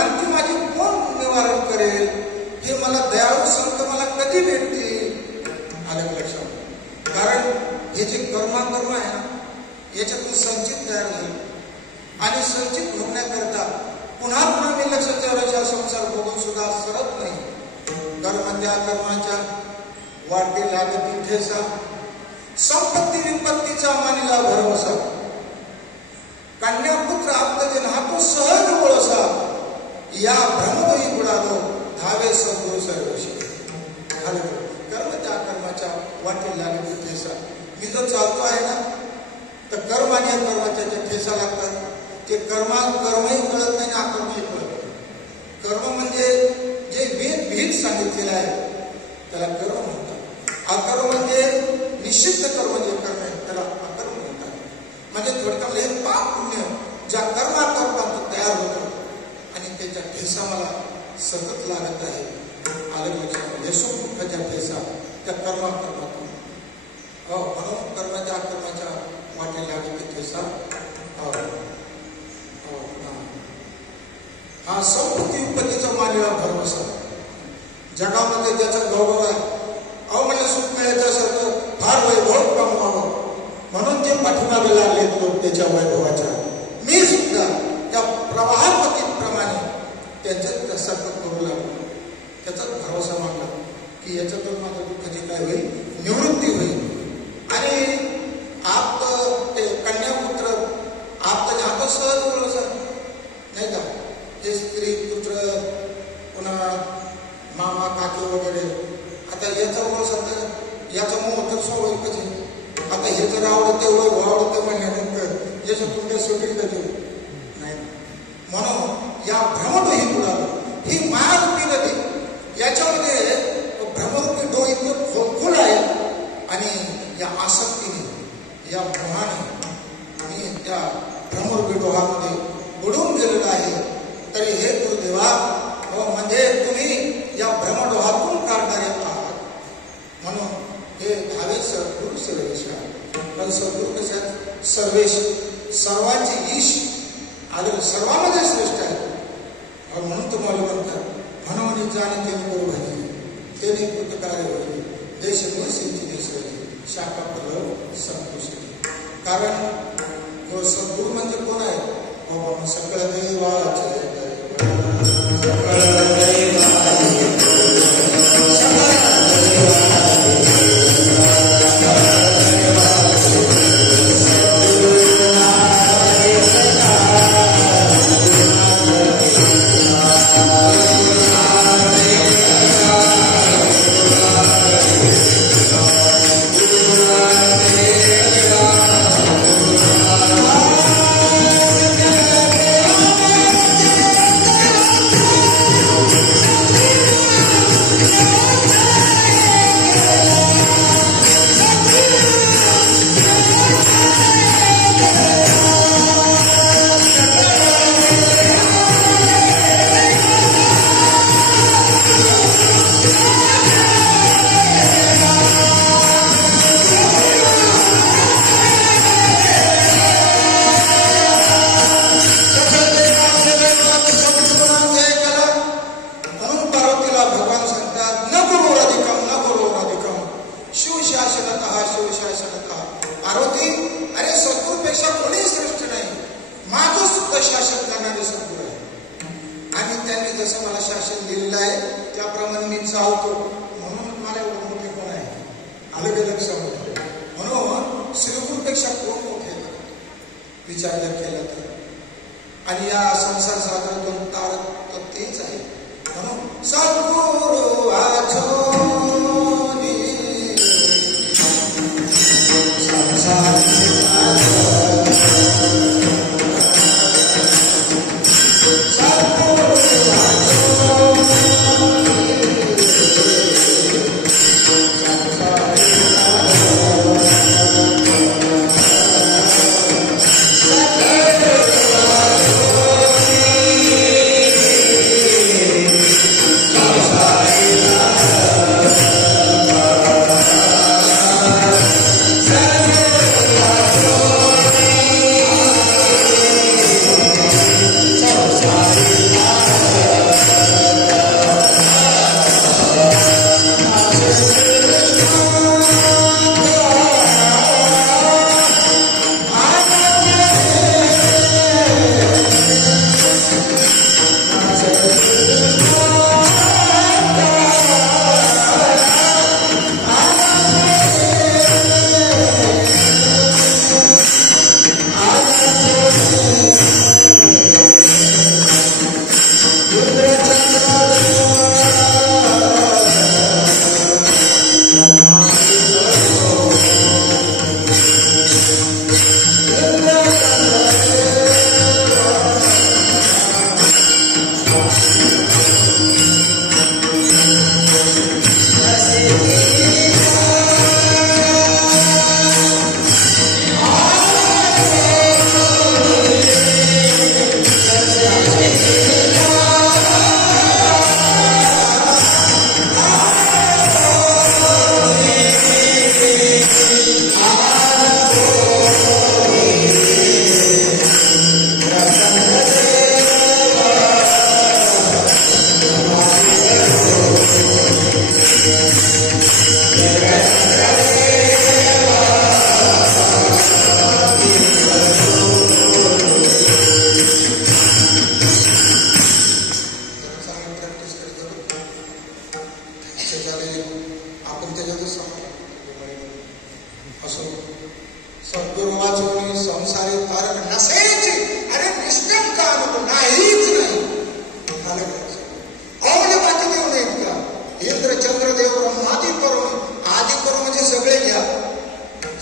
भ्रांती माझी कोण निवारण करेल? हे मला दयाळू संत मला कधी भेटतील? आलं लक्षात. कारण हे जे कर्म आहे ना, याच्यातून संचित तयार झालं आणि संचित होण्याकरता पुन्हा मी लक्ष ठेवायचा संसार बघून सुद्धा सरत नाही. कर्म त्या कर्माच्या वाटे लागती ठेसा, संपत्ती विपत्तीचा मानिला भरवसा, कन्यापुत्र आपलं हा तो सहज ओळसा, या भ्रमदोही बुडालो धावे सद्गुरु सर्वशी. कर्म त्या कर्माच्या वाटे लागती ठेसा. मी जो चालतो आहे ना, तर कर्म आणि कर्माच्या ज्या ठेसा लागतात ते कर्मही कळत नाही ना अकर्मही कळत नाही. कर्म म्हणजे जे विहित सांगितलेलं आहे त्याला कर्म म्हणतात. अकर्म म्हणजे निषिद्ध कर्म जे कर्म आहे त्याला अकर्म म्हणतात. म्हणजे थोडक्यात हे पाप पुण्य ज्या कर्माकर्मातून तयार होतं आणि त्याच्या ठेसा मला सतत लागत आहे. आलं लक्षात. यशोमुखाच्या ठेसा त्या कर्माकर्मातून म्हणून कर्माच्या अकर्माच्या वाटे लागते ठेसा. हा संपत्ती विपत्तीचा मानलेला भरवसा. जगामध्ये ज्याचा गौरव आहे, म्हणजे सुख याच्यासारखं फार वैभव कमवावं म्हणून ते पाठीमागे लागले लोक त्याच्या वैभवाच्या. मी सुद्धा त्या प्रवाहापतीप्रमाणे त्याच्यासारखं करू लागलो. त्याचाच भरवसा मागला की याच्यातून माझं दुःखाची काय होईल, निवृत्ती होईल. आणि आप ते कन्यापुत्र आप त्याच्या हातात सहज भरवसा नाही का. हे स्त्री पुत्र पुन्हा मामा काकी वगैरे, आता याचा भरवसा याचा मोह तर स्वाभाविकच आहे. आता हे जर आवडतं तेवढं आवडतं म्हणल्यानंतर याच्यातून काही सुटी कधी नाही. म्हणून या भ्रमदोही बुडालो, ही मायारूपी नदी, याच्यामध्ये भ्रमरूपी डोह इतकं खोल आहे आणि या आसक्तीने या मोहाने मी त्या भ्रमरूपी डोहामध्ये बुडून गेलेलो आहे. तरी हे गुरुदेवा म्हणजे तुम्ही या भ्रमडोहातून काढणारे आहात. म्हणून हे धावे सद्गुरु सर्वेश. पण सद्गुरु कशात सर्वेश, सर्वांचे ईश आलं, सर्वांमध्ये श्रेष्ठ आहे. म्हणून तुम्हाला म्हणतात म्हणून जाणे त्याने करू भाजी त्याने कृतकार्य होईल, देश सिंची देश शाखा पलव संपुष्टी. कारण सद्गुरु म्हणजे कोण आहे? सकळ देवाचे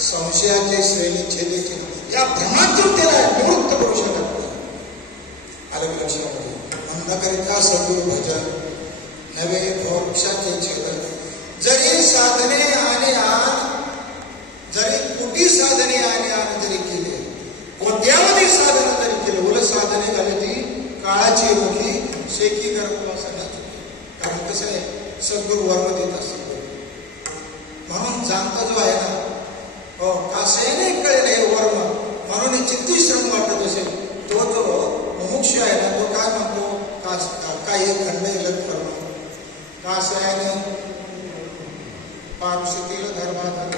संशयाचे श्रेणी छेदेचे या भ्रमातून त्याला निवृत्त करू शकत नाही. अलग लक्षामध्ये अंधकरिता सद्गुरु भजन नवे वृक्षाचे छेदन. जरी साधने आणि आन जरी कुटी साधने आणि आन जरी केले, कोट्यावधी साधन जरी केले, उलट साधने झाली ती काळाची मुखी शेकी करतो असं नाही. कारण कसं आहे, सद्गुरु वर्म देत असतात. म्हणून जाणता जो आहे ना, हो कासेने कळले हे वर्म, म्हणून चित्ती श्रम वाटत असेल तो जो मुमुक्ष आहे ना, तो काय म्हणतो, काय खंड इलत कर्म कासयाने पापशीतील धर्मात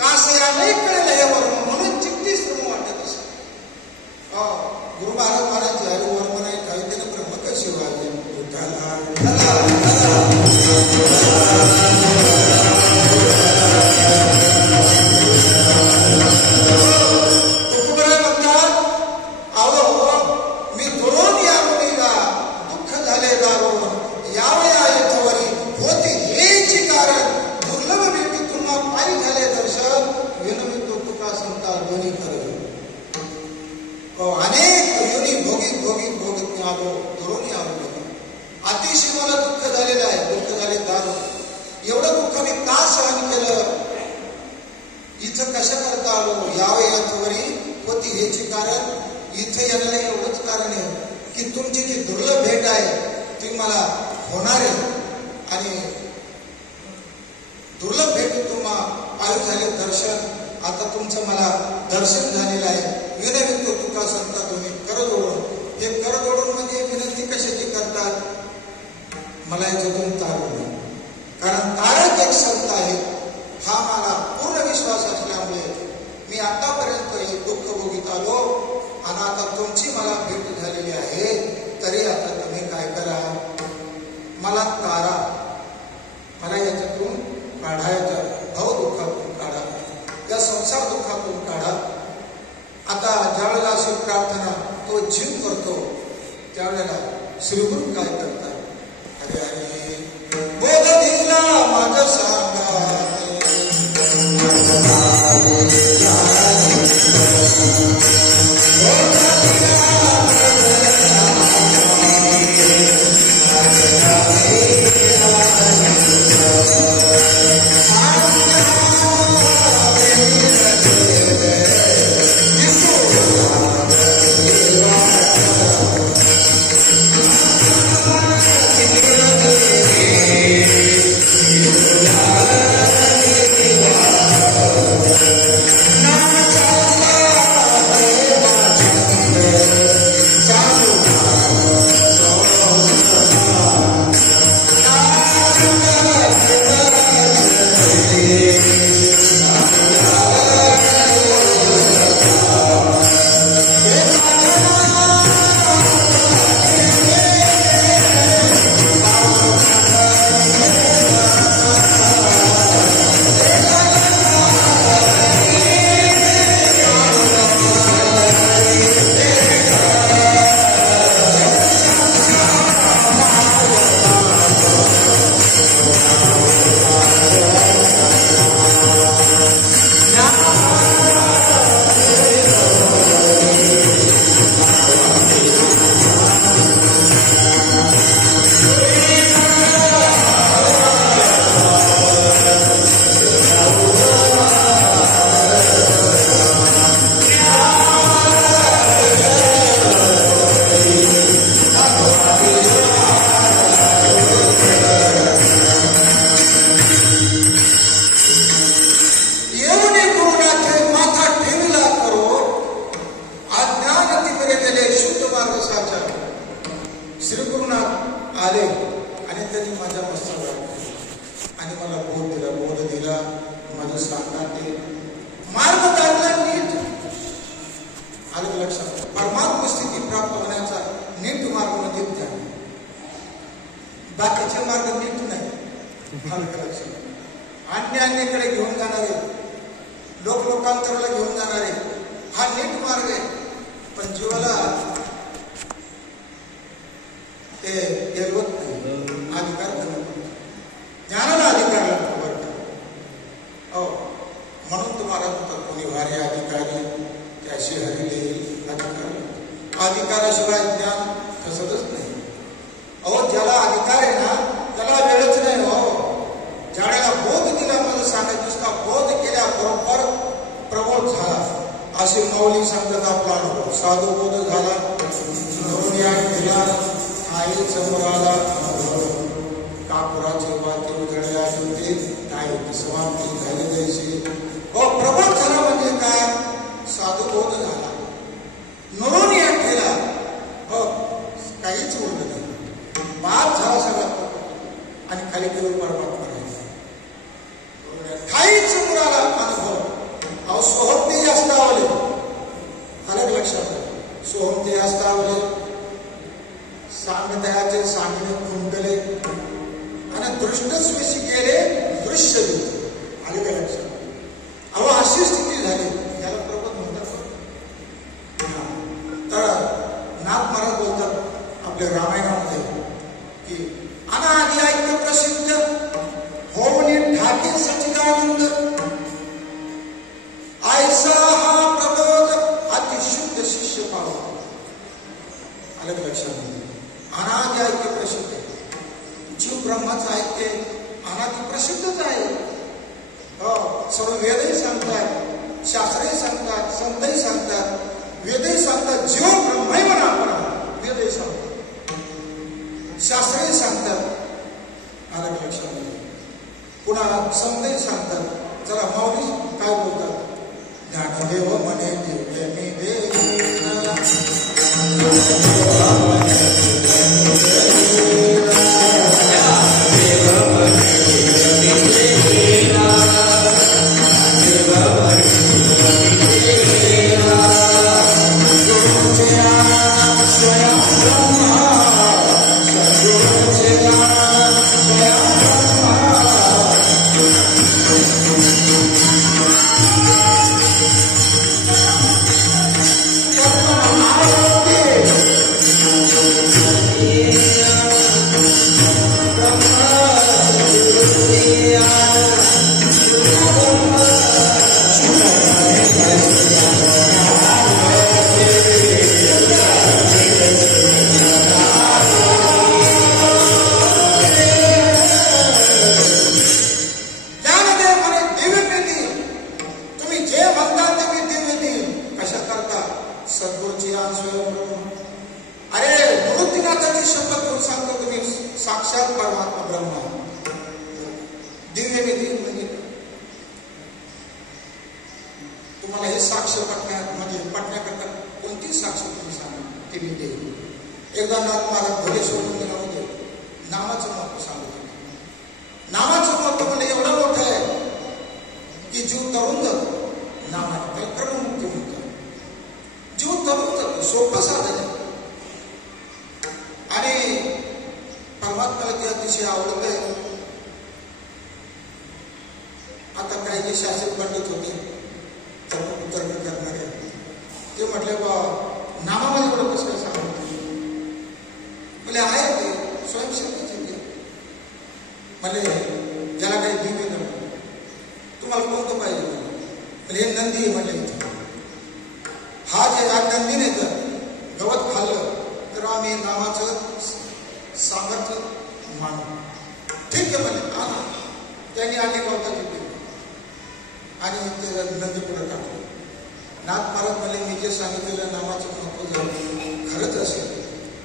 कासयाने कळले हे वर्म, म्हणून चित्ती श्रम वाटत असेल. गुरु महाराज यार वर्म नाही खावी त्याने ब्रह्म कशी वागले अतिशय मला दुःख झालेलं आहे. दुःख झाले दारू, एवढं दुःख मी का सहन केलं, इथं कशा करता आलो, यावे याचवरी होती हेची कारण. इथं येण्याला एवढंच कारण आहे की तुमची जी दुर्लभ भेट आहे ती मला होणार आहे, आणि दुर्लभ भेट तुम्हा पायू झाले दर्शन. आता तुमचं मला दर्शन झालेलं आहे. विनवितो तुका संता तुम्ही कर जोडून. हे कर जोडून म्हणजे विनंती कशाची करतात, मला याच्यातून तारून, कारण तारक एक संत आहे हा मला पूर्ण विश्वास असल्यामुळे मी आतापर्यंत हे दुःख भोगीत आलो. आणि आता तुमची मला भेट झालेली आहे, तरी आता तुम्ही काय करा, मला तारा, मला याच्यातून काढायचं, भाव दुःखातून काढा, या संसार दुःखातून काढा. आता ज्यावेळेला अशी प्रार्थना तो जीव करतो, त्यावेळेला श्रीगुरु काय करतात, अरे अरे बोध दिला माझं सांगा, आले आणि त्यांनी माझ्या मस्तकावर आणि मला बोध दिला माझं सांगते मार्ग काढला नीट. आलं लक्षात? परमात्म स्थिती प्राप्त होण्याचा नीट मार्ग मध्ये द्या, बाकीचे मार्ग नीट नाही. आलं लक्षात? अन्याकडे घेऊन जाणारे, लोकांतराला घेऊन जाणारे हा नीट मार्ग आहे. पण जीवाला ते होत नाही. अधिकार ज्ञानाला अधिकार लागतो बरं का? म्हणून तुम्हाला कोणी वारे अधिकारी त्याशी हरी देईल अधिकार. अधिकाराशिवाय ज्ञान कसतच नाही. ज्याला अधिकार आहे ना त्याला वेळच नाही. ज्यावेळेला बोध दिला, मला सांगायचं नुसता बोध केल्याबरोबर प्रबोध झाला. असे माऊली सांगतात आपला अनुभव. साधू बोध झाला, दिला आई समोर आला, कापुराचे वाक्य उजळले होते, काय समाप्ती झाली द्यायची. प्रबोध झाला म्हणजे काय? साधू बोध झाला, नरून या केला, काहीच बोललं नाही, बाद झाला सगळा आणि खाली देऊन परमात्मा राहिला. काहीच समोर आला अनुभव. सोहमते जास्त आवले, अलग लक्षात. सोहमते जास्त आवले, सांगत्याचे सांगणे खुंटले आणि दृष्टस्वेशी गेले दृश्य आले त्या लक्षात. अशी स्थिती झाली, याला प्रबोध म्हणतात. तर नाथ महाराज बोलतात आपल्या रामायणामध्ये की अनादि ऐक्य प्रसिद्ध होऊन ठाके सच्चिदानंद ऐसा हा प्रबोध अतिशुद्ध शिष्य पावा. अलग लक्षात. अनादि ऐक्य प्रसिद्ध, जीव ब्रह्माचं ऐक्य अनादि प्रसिद्धच आहे. सर्व वेदही सांगतात, शास्त्रही सांगतात, संतही सांगतात. वेदही सांगतात जीव ब्रह्मही म्हणा आपण, वेदही सांगतात, शास्त्रही सांगतात. अलग लक्षात. पुन्हा संतही सांगतात. चला माऊली काय बोलतात? ज्ञानदेव म्हणे दिव्य मी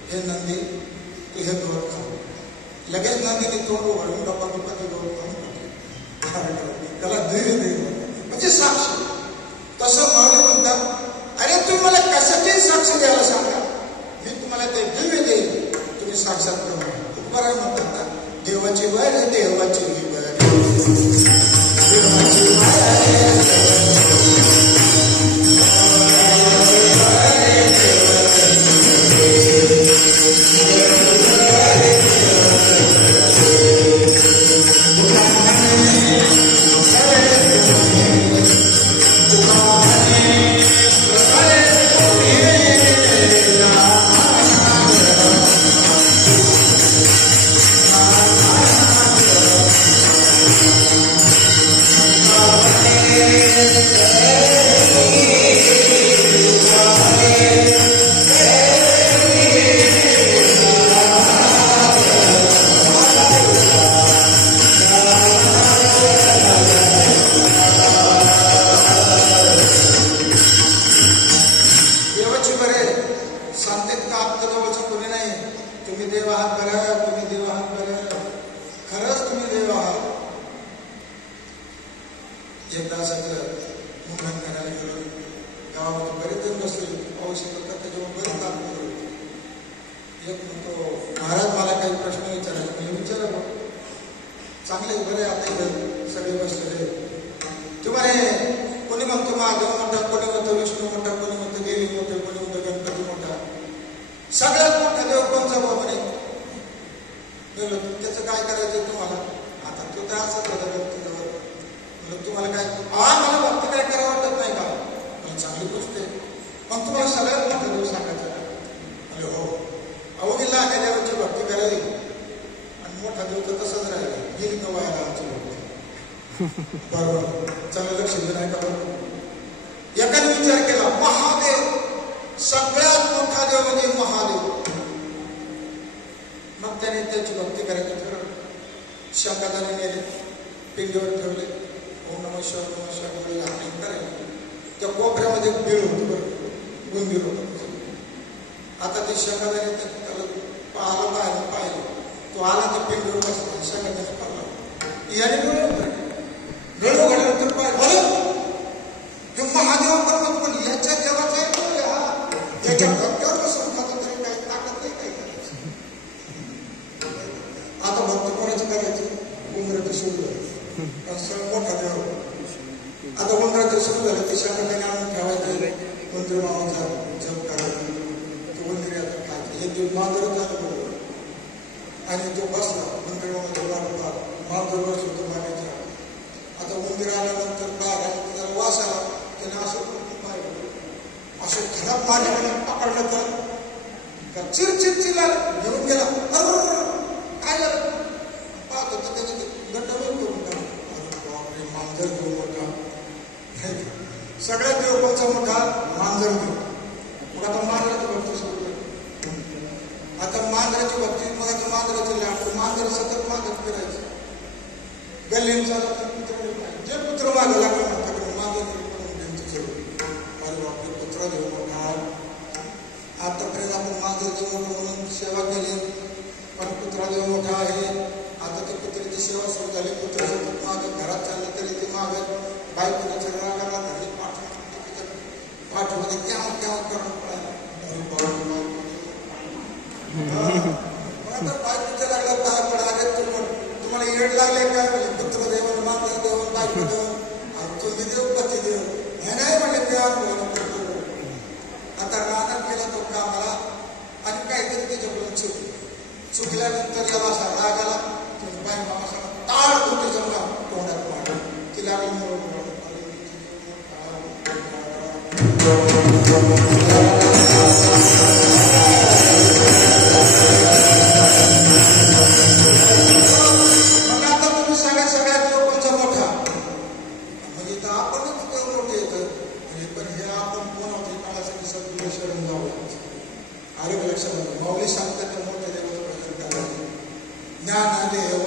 हे नंदी तू हे गवत खा. लगेच नंदीने तोंड उघडून गप्पा ते गवत खाऊन त्याला धैर्य दे म्हणजे साक्ष. तसं माऊली म्हणतात अरे तुम्ही मला कशाची साक्ष द्यायला सांगा, मी तुम्हाला ते दिव्य देईल, तुम्ही साक्षात करा. तुकाराम म्हणतात देवाची वर देवाची वर देवाची ज्ञानदेव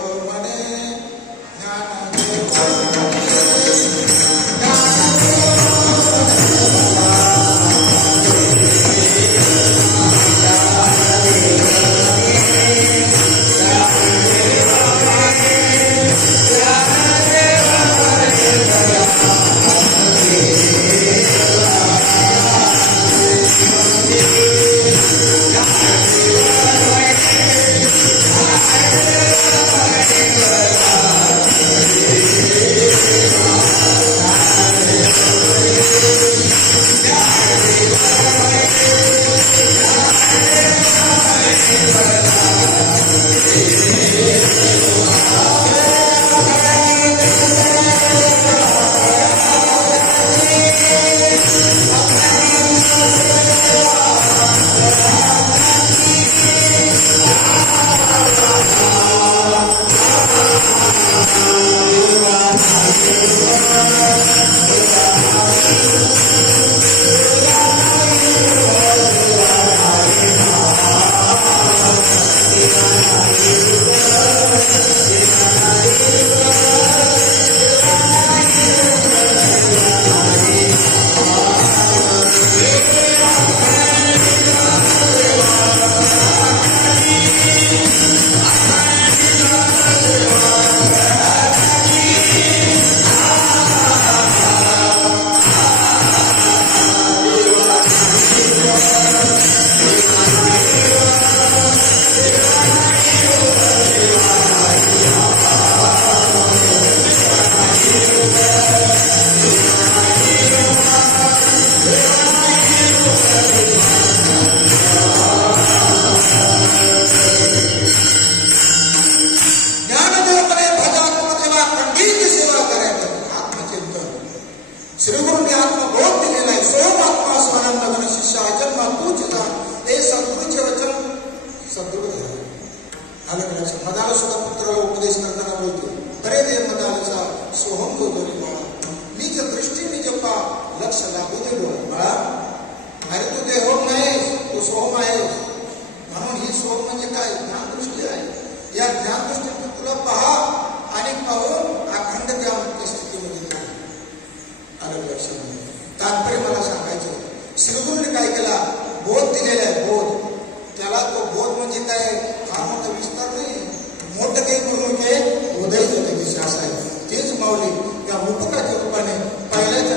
मदाला सुद्धा पुत्राला उपदेश करताना बोलतो, अरे रे मदालचा सोहम बोलतोय बाळा, नीच दृष्टीने जपा लक्ष लागू दे बाळा. अरे तू देहोम नाही, तू सोहम आहेस. म्हणून ही सोहम म्हणजे काय? ज्ञानदृष्टी आहे. या ज्ञानदृष्टीतून तुला पहा आणि पाहून अखंड त्या मुक्त स्थितीमध्ये आलं लक्षामध्ये. तात्पर्य मला सांगायचं, श्रीगुरूने काय केला? बोध दिलेला आहे. बोध, त्याला तो बोध म्हणजे काय? हा मोठा विस्तार नाही, मोठं काही करून घे उदय होते दिशा असं आहे. तेच माऊली या रूपकाच्या रूपाने पहिल्याच्या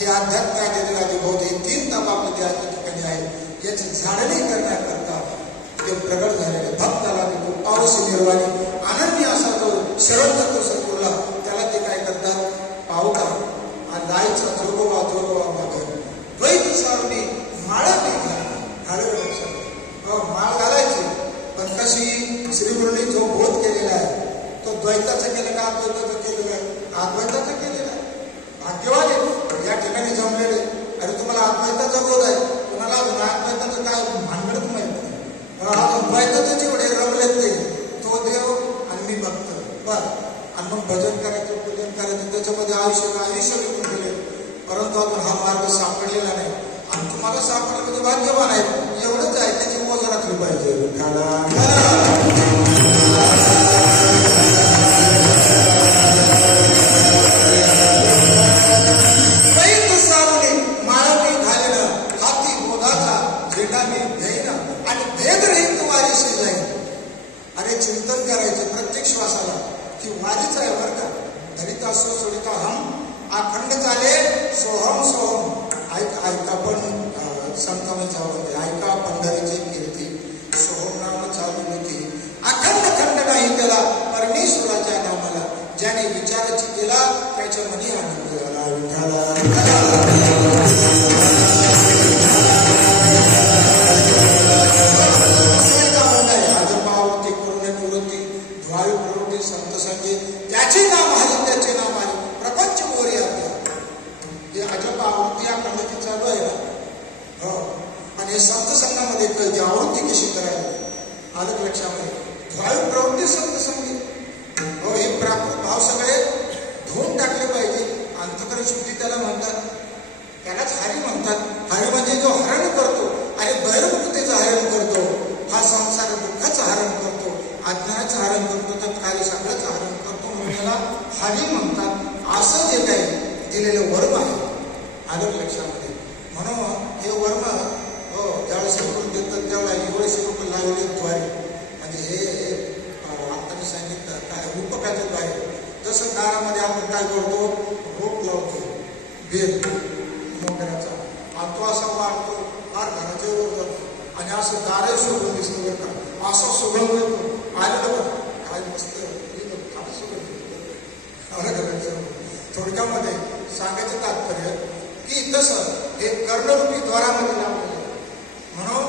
हे अध्यात्म झाडणी करण्याकरता ते प्रगट झालेले भक्ताला अवश्य निर्वाणी आनंदी असा तो शरण जातो सद्गुरूला, त्याला ते काय करतात, पावतात आणि जायचं जोगोबा जोगोबा मागे द्वैत सारुणी माळा माळ घालायची, पण कशी श्रीगुरूंनी जो बोध केलेला आहे तो द्वैताचं केलं का अद्वैताचं केलेलं आहे? अद्वैताचं केलेलं आहे. भाग्यवान आहे या ठिकाणी जमलेले. अरे तुम्हाला अद्वैताचा बोध आहे, कोणाला अद्वैताचं काय भानगडच माहित नाही. अद्वैताचे जेवढे रमलेत ते तो देव आणि मी भक्त बर, आणि मग भजन करायचं पूजन करायचं त्याच्यामध्ये आयुष्य विकून दिले, परंतु अजून हा मार्ग सापडलेला नाही. आणि तुम्हाला सापडलं म्हणजे भाग्यवान आहे. एवढंच आहे, त्याची मोज राखली पाहिजे. माळवणी घालणं हाती बोधाचा झेंडा मी घेईना आणि भेदरहित वारीशी जाईन. अरे चिंतन करायचे प्रत्येक श्वासाला की वारीच आहे बरं का. धरिता सो सोडिता हम अखंड चाले सोहम सोहम. ऐका पण संतमे चालवते, ऐका पंढरीची कीर्ती, सोहम नाम चालू नीती. अखंड खंड नाही त्याला परमेश्वराच्या नामाला, ज्याने विचाराची केला त्याच्या मनी आनंद झाला. अजपावृत्ती करुणे निवृत्ती द्वायू प्रवृत्ती संत संगी, त्याचे नाम आले त्याचे नाम आले प्रपंच मोरे आपल्या. हे अजप आवृत्ती या पद्धती चालू आहे ना. हो, आणि हे संत संघामध्ये कळते आवृत्ती कशी करायला. आलं लक्षामध्ये. द्वायू प्रवृत्ती संत संगी, हो, हे प्राकृत भाव सगळे धुवून टाकले पाहिजे. अंतकरण शुद्धी त्याला म्हणतात, त्यालाच हरी म्हणतात. हरी म्हणजे जो हरण करतो आणि बहिर्मुखतेचं हरण करतो, हा संसार दुःखाचं हरण करतो, अज्ञानाचं हरण करतो, तत्काली सगळंच हरण करतो, म्हणून त्याला हरी म्हणतात. असं जे काही दिलेलं वर्म आहे, आलं लक्षामध्ये. म्हणून हे वर्म हो ज्यावेळेस शिकून देतात त्यावेळेला एवढे शिकून लावले द्वारे, म्हणजे हे आता मी सांगितलं काय रूपकाच्या द्वारे. जसं दारामध्ये आपण काय करतो, रोप लावतो बेल मोगऱ्याचा, आणि तो असा वाढतो फार घराच्या वर जातो आणि असं दारही शोधून दिसतं बरं का. असं सुगंध येतो आलेलं बघ काय मस्त फार सुगंध येतो. थोडक्यामध्ये सांगायचं तात्पर्य की तसं हे कर्णरूपी द्वारामध्ये लावलेलं आहे. म्हणून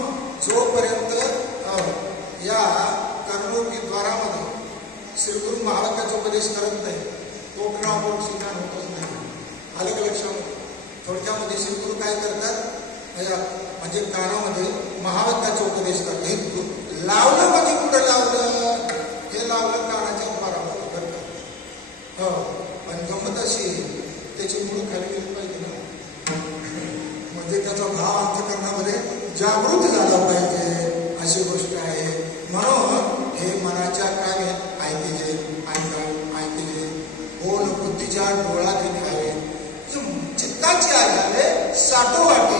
जोपर्यंत या कर्णरूपी द्वारामध्ये श्रीगुरू महाराजांचा उपदेश करत नाही तोपर्यंत आपण स्वीकार होतच नाही. आलं का लक्षामध्ये. थोडक्यामध्ये श्रीगुरू काय करतात, म्हणजे कानामध्ये महावाक्याचा उपदेश करतात. हे लावलं म्हणजे कुठं लावलं, हे लावलं कानाच्या द्वारामध्ये करतात. हो, पण गंमत अशी त्याची मूळ खाली गेली पाहिजे ना, म्हणजे त्याचा भाव अंतःकरणामध्ये जागृत झाला पाहिजे, अशी गोष्ट आहे. म्हणून हे मनाच्या काय ऐकले बोल बुद्धीच्या डोळा देणे चित्ताची ऐकावे साठो वाटे.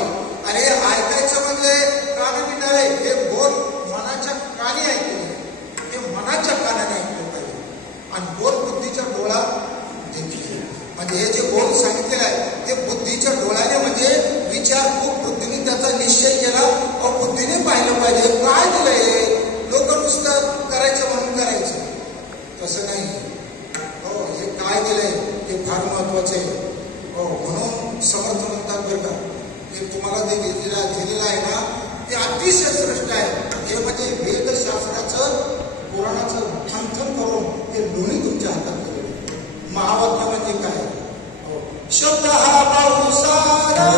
अरे ऐकायचं म्हणजे कान पिटावे, हे बोल मनाच्या कानी ऐकले, हे मनाच्या कानाने ऐकले पाहिजे. आणि बोल बुद्धीचा डोळा देखील, म्हणजे हे जे बोल सांगितलेलं आहे ते बुद्धीच्या डोळ्याने, म्हणजे विचार खूप बुद्धीने त्याचा निश्चय केला व बुद्धीने पाहिलं पाहिजे. काय दिलंय, लोक नुसतं करायचं म्हणून करायचं तसं नाही. हो, हे काय दिलंय हे फार महत्वाचं आहे. हो, म्हणून समर्थ म्हणतात बरं का, हे तुम्हाला जे दिलेलं आहे ना ते अतिशय श्रेष्ठ आहे. हे म्हणजे वेदशास्त्राचं पुराणाचं मंथन करून हे दोन्ही तुमच्या हातात ठेवले. महावाक्य म्हणजे काय, शब्द हा पाऊसाला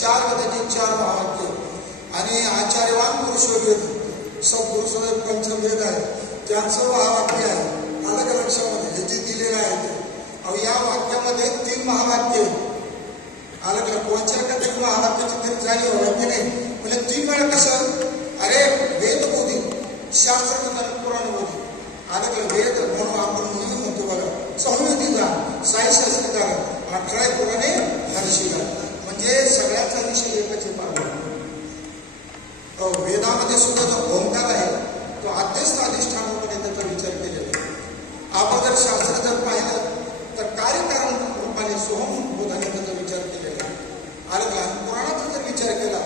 4 वेदाचे 4 महावाक्य आणि आचार्यवान पुरुषोवेद सद्गुरुसदेव पंचवेद आहे त्यांचं महावाक्य आहे. अलग लक्षामध्ये हे जे दिलेलं आहे ते अहो या वाक्यामध्ये 3 महावाक्य अलग कोणत्या एखाद्या महावाक्याची तरी जाणीव आहे की नाही. म्हणजे 3 वेळा कसं अरे वेद बोधी शास्त्र पुराण बोधी अलग वेद म्हणून आपण नेहमी म्हणतो बघा संवेदीचा साई शास्त्रकार 18 पुराणे हर्षिका म्हणजे सगळ्याचा विषय एकच आहे. वेदामध्ये सुद्धा जो ओंकार आहे तो आद्यस्थ अधिष्ठानामध्ये त्याचा विचार केलेला आहे. आपण जर शास्त्र जर पाहिलं तर कार्यकारण रूपाने सोहम बोधाने त्याचा विचार केलेला आहे. आणि पुराणाचा जर विचार केला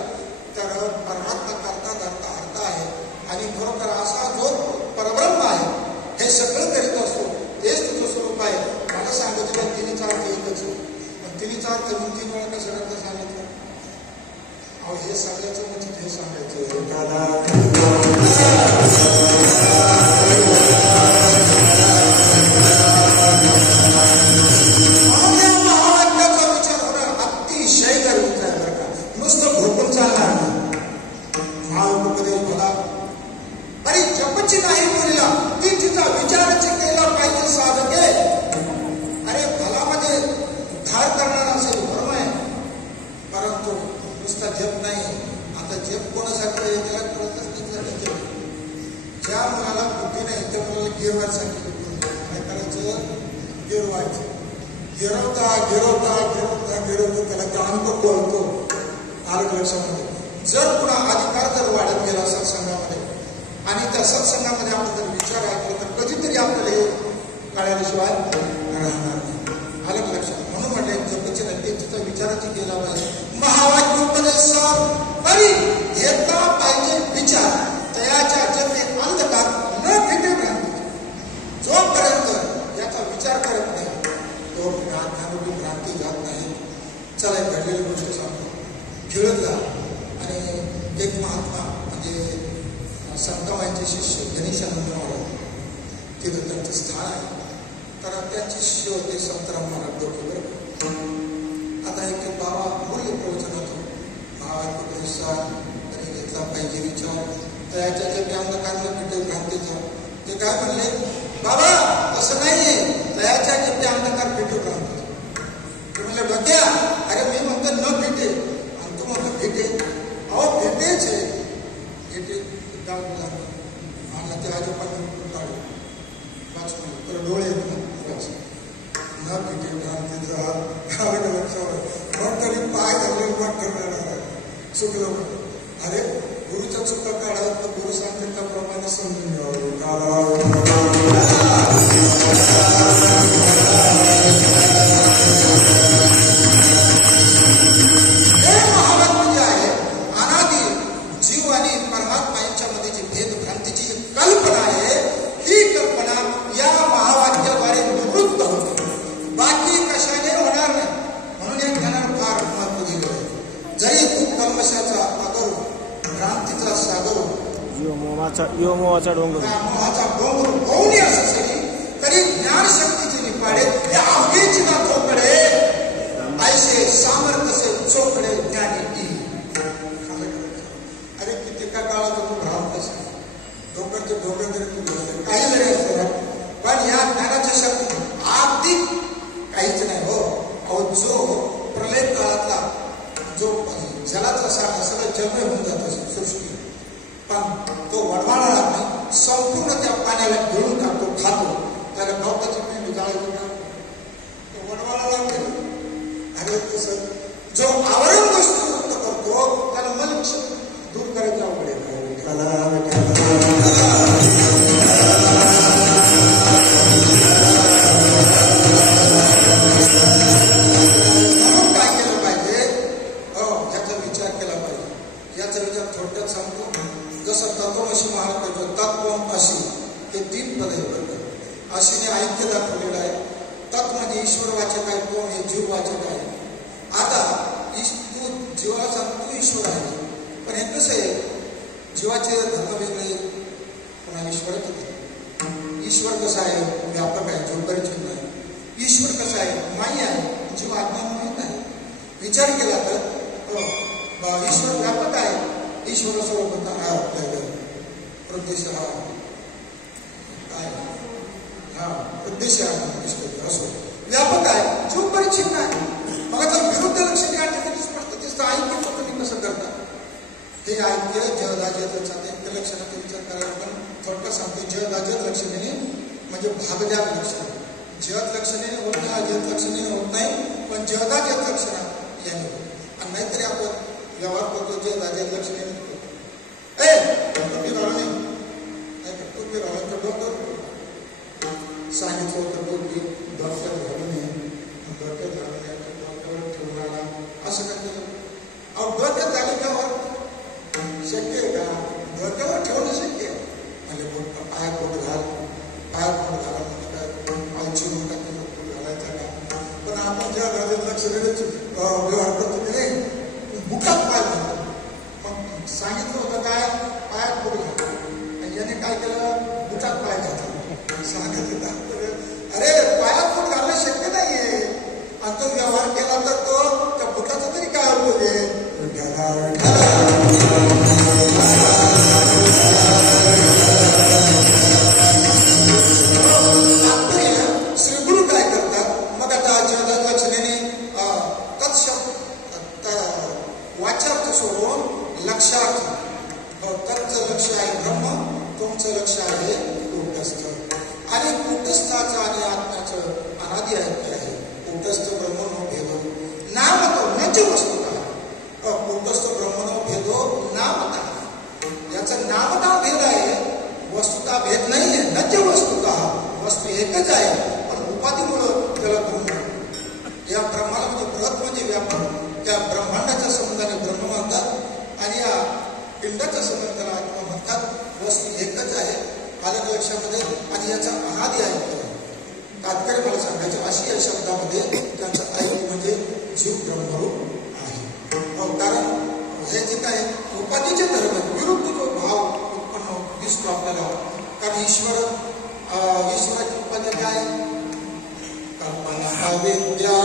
तर परमात्मा करता धरता अर्थ आहे आणि खरोखर असा जो परब्रह्म आहे हे सगळं करीत असतो तेच तुझं स्वरूप आहे. मला सांगितलं तिन्हीचा अर्थ एकच पण तिन्हीचा अर्थ 2-3 वेळा कसं अर्थ सांगितलं अहो हे सांगायचं म्हणजे हे सांगायचं महावाक्याचा विचार होणं अतिशय गरजेचं आहे बरं का. नुसतं झोपून चालणार नाही. महाउपदेश भला अरे जपची नाही बोलला ती तिचा विचारच केला पाहिजे साधके. अरे भलामध्ये उद्धार करणारा असेल धर्म आहे परंतु नुसता जप नाही. आता जप कोणासाठी आहे त्याला कळतच नाही. ज्या मुलाला बुद्धी नाही त्या मुलाला गिरवायसाठी काय करायचं गिरवायचं गिरवता गिरवता गिरवता गिरवतो त्याला ते अनुभव कळतो. आरोग्य लक्षामध्ये जर पुन्हा अधिकार जर वाढत गेला सत्संगामध्ये आणि त्या सत्संगामध्ये आपण जर विचार ऐकला तर कधीतरी आपल्याला हे कळल्याशिवाय राहणार नाही. आलं लक्षात म्हणून म्हणले जपचे नाही तिचा विचाराची केला पाहिजे. महावाक्य उपदेश तरी येता पाहिजे विचार तयाच्या जपे अंधकार न फिटे भ्रांती. जोपर्यंत याचा विचार करत नाही तो ज्ञानरूपी भ्रांती जात नाही. चला एक घडलेली गोष्ट सांगतो. खिळतला आणि एक महात्मा म्हणजे संतमाईचे शिष्य गणेशानंद महाराज तिथं त्यांचं स्थान आहे. तर त्यांचे शिष्य होते संतराम महाराज डोकेवर. आता एक बाबा मूल्य प्रवचन होतो महावाक्योपदेशात त्यांनी घेतला पाहिजे विचार त्याच्या जे अंधकारला पिटे भ्रांतीचा. ते काय म्हणले बाबा असं नाहीये तयाच्या जे अंधकार पिटे भ्रांतीचा. ते म्हणले डोक्या अरे मी म्हणतो न पिटे आणि तू म्हणतो पिटे. अहो पिटेच आहे पिटे मला ते आजोबांनी काढू वाच तर डोळे न पिटे भ्रांतीचा मग तरी पाय घालून मग ठरणार चुकलं. अरे गुरुच्या चुका काढा तर गुरु सांगते त्याप्रमाणे समजून घ्यावं. हे महावाक्य जे आहे अनादी जीव आणि परमात्मा यांच्यामध्ये जी भेदभ्रांतीची जी कल्पना आहे ही कल्पना या महावाक्याद्वारे निवृत्त होते. बाकी कशाने होणार नाही. म्हणून या ज्ञानाला फार महत्व दिलं आहे. जरी खूप कल्मशाचा आगर भ्रांतीचा सागर मोहाचा डोंगर होऊन असेल तरी ज्ञानशक्तीची निपाडे त्या अवघेची दाखवकडे ऐसे सामर्थ्य से चोकडे ज्ञानी. अरे किती का काळात तू भ्रांत असेल डोंगरचे डोंगर जरी तू काही जरी असेल पण या ज्ञानाच्या शक्ती अगदी काहीच नाही. हो अहो जो प्रलय काळातला जो जलाचा सगळं जन्म होऊन जातो सृष्टी पण तो वडवाळा नाही संपूर्ण त्या पाण्याला गिळून टाकतो खातो. त्याला गवताची पिंडी जाळायची का तो वडवाळा लागेल. अरे तसं जो आवरण गोष्टी मुक्त करतो त्याला मन दूर करायची आवड आहे. जसं तत्वमशी महाराज तत्व अशी हे 3 पद आहे. अशीने ऐक्य दाखवलेलं आहे. तत् म्हणजे ईश्वर वाचक आहे. तो हे जीव वाचक आहे. आता तू जीवाला सांग तू ईश्वर आहे पण हे कसं आहे जीवाचे धर्म वेगळे पुन्हा ईश्वरच नाही. ईश्वर कसा आहे व्यापक आहे जो परिचित आहे. ईश्वर कसा आहे माही आहे जीव आत्मा माहीत आहे. विचार केला तर ईश्वर व्यापक आहे. ईश्वर सर्वप्रथम आहे आपल्याकडे प्रदेश हा काय प्रदेश असो व्यापक आहे, जीव परिच्छिन्न आहे. मग आता विरुद्ध लक्षण या ठिकाणी स्पष्ट दिसतं. ऐक्य तुम्ही कसं करता हे ऐक्य जगदाजत लक्षणाचा विचार करायला आपण थोडक्यात सांगतो. जगदाजत लक्षणे म्हणजे भागजात लक्षण. जगत लक्षणे होत नाही, अजत लक्षणे होत नाही, पण जगदाजत लक्षण याने आणि नाहीतरी आपण व्यवहार करतो जगदाजत लक्षणे टोपी घालून टोपी घालून तर डोकं सांगितलं होतं टोपी डोक्यात घालून डोक्यात घालून डोक्यावर ठेवून आला असं काय केलं. अहो डोक्यात घालून शक्य आहे का? डोक्यावर ठेवणं शक्य आहे. म्हणजे पाय पोट घाल, पाय पोट घाला म्हणजे काय पाय चिरून टाकून घालायचा का? पण आपण ज्या घरात लक्ष व्यवहार करतो की नाही बुटात पाय घालतो. मग सांगितलं होतं काय पायात पोट घाल आणि याने काय केलं बुटात पाय घातला. सांगितलं अरे पायात पोट घालणं शक्य नाहीये आणि तो व्यवहार केला तर तो त्या बुटाचा तरी काय उपयोग आहे. श्रीगुरु काय करतात मग आता जगदात लक्षणे वाच्यार्थ सोडून लक्षार्थ. तत्चं लक्ष आहे ब्रह्म, तुमचं लक्ष आहे कूटस्थ. आणि कूटस्थाचं आणि आत्म्याचं अनादि आहे. कूटस्थ ब्रह्मनो भेदो नामतो नच वस्तुतः. कूटस्थ ब्रह्मनो भेदो नामतः. याचं नामता भेद आहे, वस्तुता भेद नाहीये. नच वस्तुतः वस्तू एकच आहे, पण उपाधीमुळं त्याला ब्रह्म. या ब्रह्माला म्हणजे बृहत म्हणजे व्यापक. त्या ब्रह्मांडाच्या संबंधाने ब्रह्म म्हणतात आणि या पिंडाच्या संबंधाला आत्मा म्हणतात. वस्तू एकच आहे अलग लक्षामध्ये आणि याचा अनादि आहे. तात्पर्य मला सांगायचं अशी या शब्दामध्ये त्यांचं ऐक्य म्हणजे जीव ब्रह्मरूप आहे. कारण हे जे काय उपाधीचे धर्म विरुद्ध जो भाव उत्पन्न दिसतो आपल्याला. कारण ईश्वराची उपाधी काय कल्पना विद्या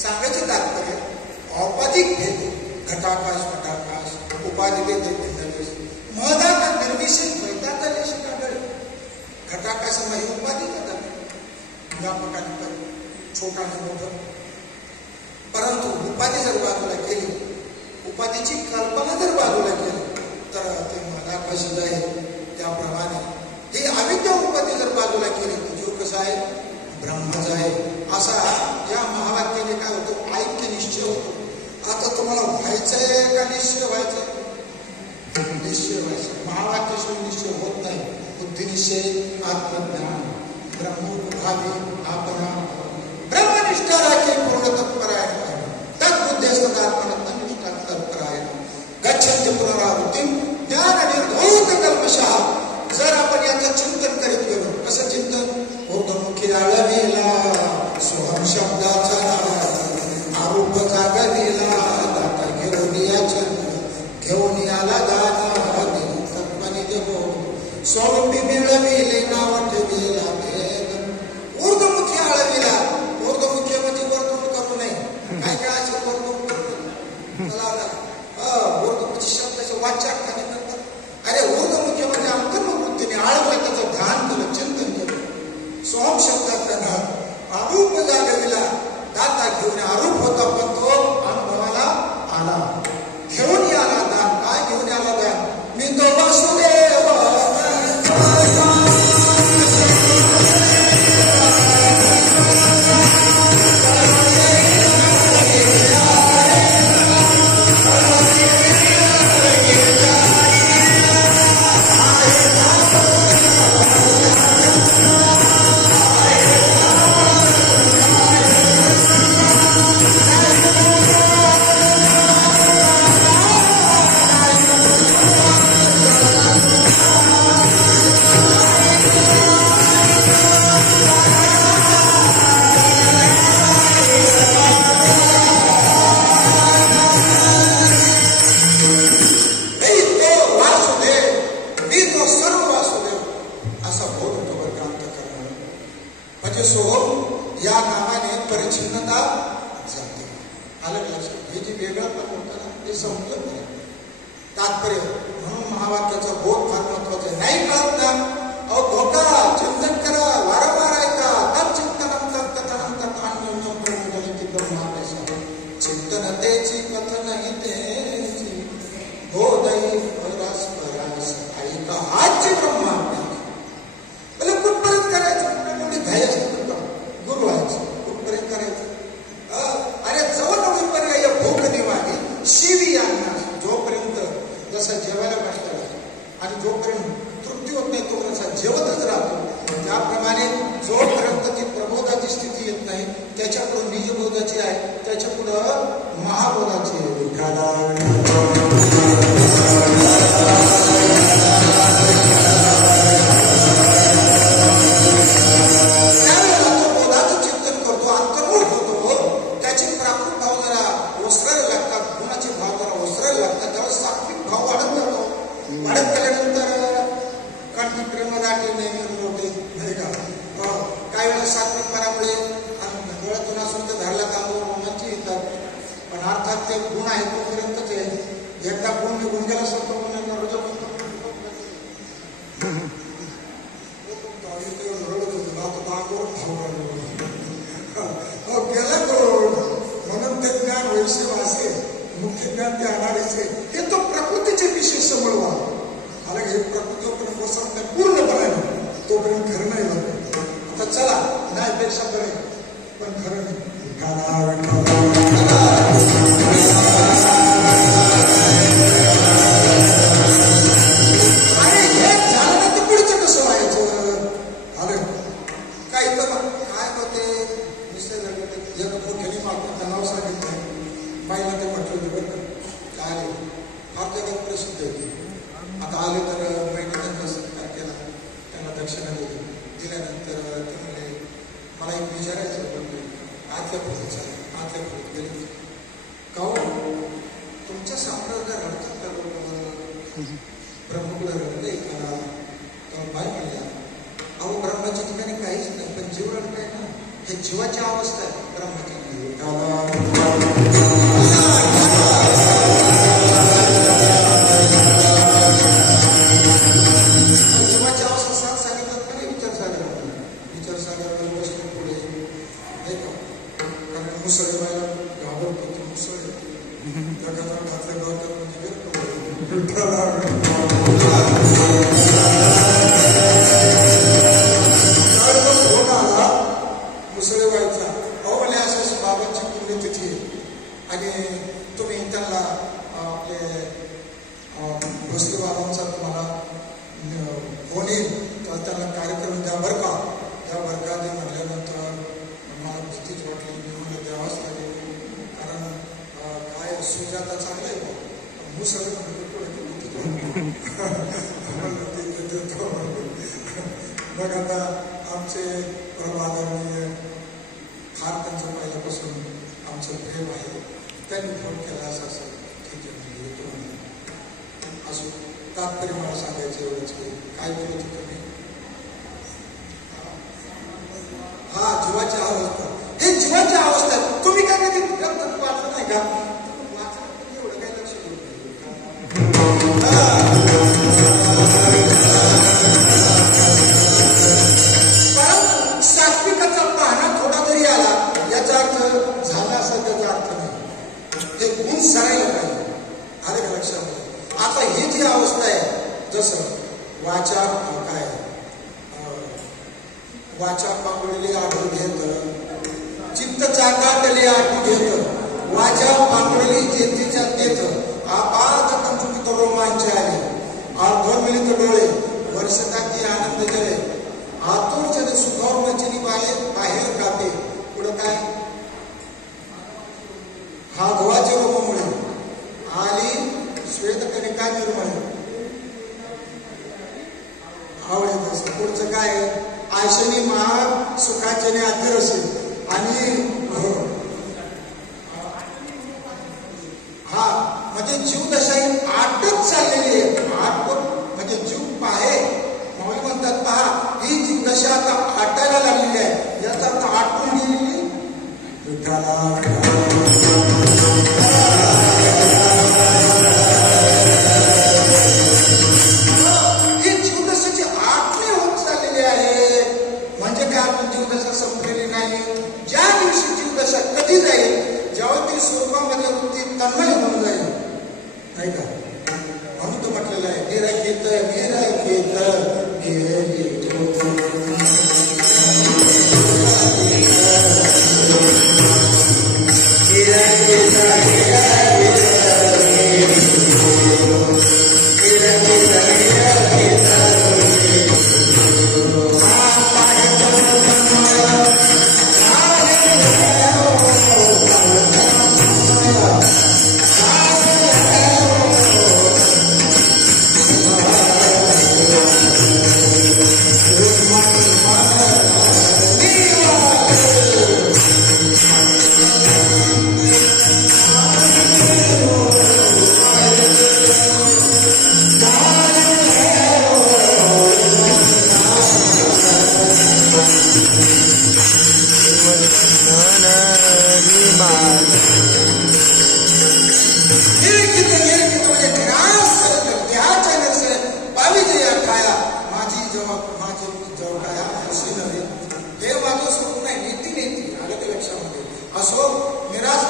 सांगायचे तात्पर्य औपाधिक भेद घटाकाश पटाकाश उपाधि भेद महदात निर्विशेष द्वैतात लेशकागळ. घटाकाश ही उपाधी करतात व्यापकाने छोटा आणि मोठं. परंतु उपाधी जर बाजूला केली, उपाधीची कल्पना जर बाजूला केली तर ते महदाकाश आहे. त्याप्रमाणे ही अविद्या उपाधी जर बाजूला केली तर जीव कसा आहे ब्रह्मच आहे. असा या महावाक्याने काय होतो ऐक्य निश्चय होतो. आता तुम्हाला व्हायचंय का निश्चय व्हायचंय? निश्चय व्हायचं. महावाक्याशिवाय निश्चय होत नाही. बुद्धिनिश्चय आत्मज्ञान ब्रह्मोपभावी आपणा ब्रह्मनिष्ठा राखी पूर्ण तत्परायण तद्बुद्धे सदात्मन निष्ठा तत्परायण गच्छन्ति पुनरावृत्ती ज्ञान निर्धूत कल्मषः. जर आपण याचं चिंतन करीत गेलो, कसं चिंतन ऊर्ध्वमुखी आळविला सोहम शब्दाचा आरूप जागविला दाता घेऊन याला दाता तत्वानी देवो स्वरूपी मिळविले नाव ठेविला भेद. ऊर्ध्वमुखी आळविला. ऊर्ध्वमुखी म्हणजे वर्तुळ करू नये. काय काय असं वर्तुळ ऊर्ध्वमुखी शब्दाचे वाच्यार्थाने करतात. अरे ऊर्ध्वमुखी म्हणजे अंतर्मुखवृत्तीने आळवलं, त्याचं ध्यान केलं, चिंतन केलं. सोहम शब्दाचा धान आरूप जागविला दाता घेऊन आरूप होता पण तो अनुभवाला आला. घेऊन आला दान. काय घेऊन आला दान? मी तो सोम या नावाने परिच्छिन्नता जाते. आलं लक्षात? हे जे वेगळं पण होतं ना ते संपलं नाही. तात्पर्य म्हणून महावाक्याचा बोध फार महत्वाचा आहे. नाही कळत ना, अहो धोका, चिंतन करा, वारंवार ऐका. तब चिंतनम तत्कथनम तत्वान्योन्यम प्रमुदलिती ब्रह्मापेक्षा. चिंतन तेची कथन ही तेची बोधई परस्परास ऐका हाची ब्रह्माज्ञा. म्हणजे कुठपर्यंत करायचं? एवढी घाई असते गुरु व्हायचं. कुठपर्यंत करायचं? अरे जवळ पर्याय भूक निवारी शिवी आणणार. जोपर्यंत जसं जेवायला बसलेला आणि जोपर्यंत तृप्ती होत नाही तोपर्यंत जेवतच राहतो. त्याप्रमाणे जोपर्यंत ती प्रबोधाची स्थिती येत नाही त्याच्यापुढं निजबोधाची आहे, त्याच्यापुढं महाबोधाची आहे. त्यावेळेला तो बोधाचं चिंतन करतो, अंतर्मुख होतो. त्याचे प्राकृत भाव जरा ओसरायला लागतात, गुणाचे भाव जरा ओसरायला लागतात. त्यावेळेस सात्विक भाव वाढत जातो. वाढत गेल्यानंतर कंठी प्रेमदाटी निर्माण होते, नाही का? काही वेळेला सात्विकपणामुळे डोळ्यातून असून ते धरला कामावर रोमांची येतात. पण अर्थात ते गुण आहे तोपर्यंतच आहे. एकदा गुण निघून गेला असतो गुन्ह्याचा रोज गेला करोड. म्हणून ते ज्ञान वैशिष्ट्य असे मुख्य ज्ञान ते आणायचे. हे तो प्रकृतीचे विशेष मिळवा. मला हे प्रकृतीपर्यंत बसत नाही पूर्णपणे, तोपर्यंत खरं नाही लागत. आता चला, नाही पेक्षा बरे पण खरं नाही. अरे हे झालं तर पुढचं कसं व्हायचं? अरे काही तर काय होते एक मोठ्याने मात्र नाव सांगितलं, बाईला ते म्हटलं बरं काय फार जगात प्रसिद्ध आहे. आता आले तर महिन्याचा सत्कार केला, त्यांना दक्षिणा दिली. दिल्यानंतर ते म्हणजे मला एक विचारायचं होतं, आतल्या खोलीत गेले का हो तुमच्या संप्रदाय रडतात का ब्रह्मकुला रडले का? बाई म्हणल्या अहो ब्रह्माच्या ठिकाणी काहीच नाही, पण जीव रडताय ना, हे जीवाची अवस्था आहे. ब्रह्माची जीवाची अवस्था साथ सांगितलं का नाही? विचारसागराला बसले पुढे नाही का? कारण मुसळे बायला घाबरतो. ते मुसळे जगात घातल्या गावतात म्हणजे मुसळे व्हायचा. अहो म्हणे असं बाबांची पुण्यतिथी आणि तुम्ही त्यांना आपले भोसले बाबांचा तुम्हाला फोन येईल तर त्यांना कार्यक्रम द्या बरं का, त्या बरं का. ते म्हटल्यानंतर मला भीतीच वाटली. मी म्हणलं द्यावाच लागेल, कारण काय सुजाता चांगलं आहे बा, मुसळे मग आता आमचे प्रभादाने फार त्यांचं पहिल्यापासून आमचं प्रेम आहे. त्यांनी फोन केला असं ठीक आहे येतो म्हणून. असं तात्पर्य मला सांगायचं एवढंच की काय केलं तिथं मी हा जीवाची अवस्था. हे जीवाची अवस्था आहे. तुम्ही काय कधी ग्रंथ वाचलं नाही का? वाचलं एवढं काही लक्ष देऊ कारण सात्विकाचा पाहणा थोडा जरी आला याचा अर्थ झाला असा त्याचा अर्थ नाही. ते गुण सरायला पाहिजे. आले का लक्षामध्ये? आता ही जी अवस्था आहे, जसं वाचा काय वाचा पांगुळली आठवू घेत, चित्त चाकाटले आठवू घेत, वाचा पांगुळली जेतीच्या देत, आपात कंपित रोमांच आले, आध्वमिलित डोळे, वर्षकाची आनंद जले, आतुरचने सुखावर नचिनी बाहेर कापे. पुढं काय? हा गव्हाच्या रोमामुळे आली श्वेतकणिका निर्मळे आवडत असतं. पुढचं काय? आशनी महाग सुखाचे अधीर असेल आणि हा म्हणजे जीवदशा ही आटच चाललेली आहे. आट म्हणजे जीव पाहे माऊली म्हणतात पहा, ही जीवदशा आता आटायला लागलेली आहे. याचा कापून गेलेली विठ्ठला ही जीवदशेची आठवी होत चाललेली आहे. म्हणजे काय आपण जीवदशा संपलेली नाही. ज्या दिवशी जीवदशा कधी जाईल जेव्हा ती स्वरूपामध्ये वृत्ती तन्मय होऊन जाईल नाही का. म्हणून तो म्हटलेला आहे निरखित निरखित असो निराश